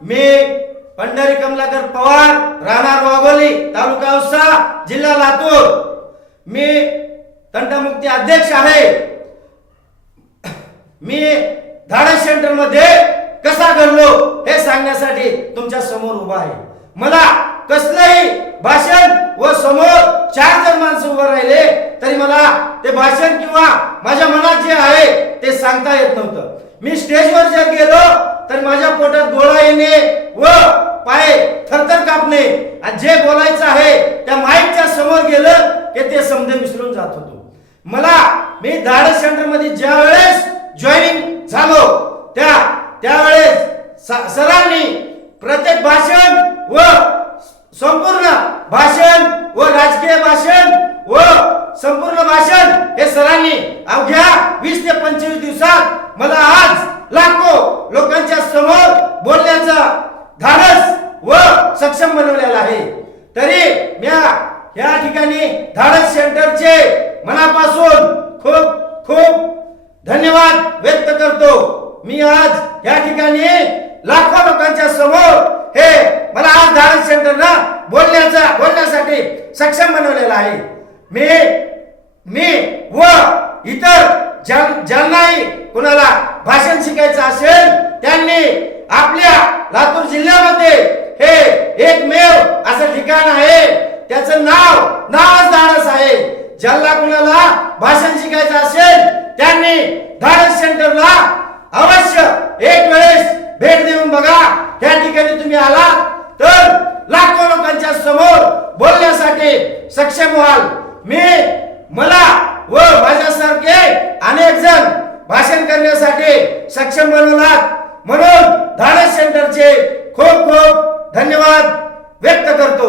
मी पंढरी कमलाकर पवार राहणार वाघोली तालुका औसा जिल्हा लातूर. मी तंटामुक्ती अध्यक्ष आहे. मी धाडे सेंटरमध्ये कसा घडलो हे सांगण्यासाठी तुमच्यासमोर उभा आहे. मला कसलंही भाषण व समोर चार जण माणसं उभं राहिले तरी मला ते भाषण किंवा माझ्या मनात जे आहे ते सांगता येत नव्हतं. मी स्टेजवर जर गेलो तर माझ्या पोटात गोळा येणे व पाय थरथर कापणे आणि जे बोलायचं आहे त्या माईकच्या समोर गेलं की ते समजे विसरून जात होतो. मला मी धाडस सेंटरमध्ये ज्या वेळेस जॉईनिंग झालो त्या त्यावेळेस सरांनी प्रत्येक भाषण व संपूर्ण भाषण व राजकीय भाषण व संपूर्ण भाषण हे सरांनी अवघ्या वीस ते पंचवीस दिवसात मला आज लाखो लोकांच्या समोर बोलण्याचा धाडस व सक्षम बनवलेला आहे. तरी म्या या ठिकाणी धाडस सेंटरचे मनापासून खूप खूप धन्यवाद व्यक्त करतो. मी आज या ठिकाणी लाखो लोकांच्या समोर हे मला आज धाडस सेंटरला बोलण्याचा बोलण्यासाठी सक्षम बनवलेला आहे. मी मी व इतर ज्या- ज्यांनाही कुणाला भाषण शिकायचं असेल त्यांनी आपल्या लातूर जिल्ह्यामध्ये हे एकमेव असं ठिकाण आहे. त्याचं नाव नावच धाडस आहे. ज्यांना कुणाला भाषण शिकायचं असेल त्यांनी धाडस सेंटरला अवश्य एक वेळेस भेट देऊन बघा. त्या ठिकाणी तुम्ही आला सक्षम बनवलात म्हणून धाडस सेंटरचे खूप खूप धन्यवाद व्यक्त करतो.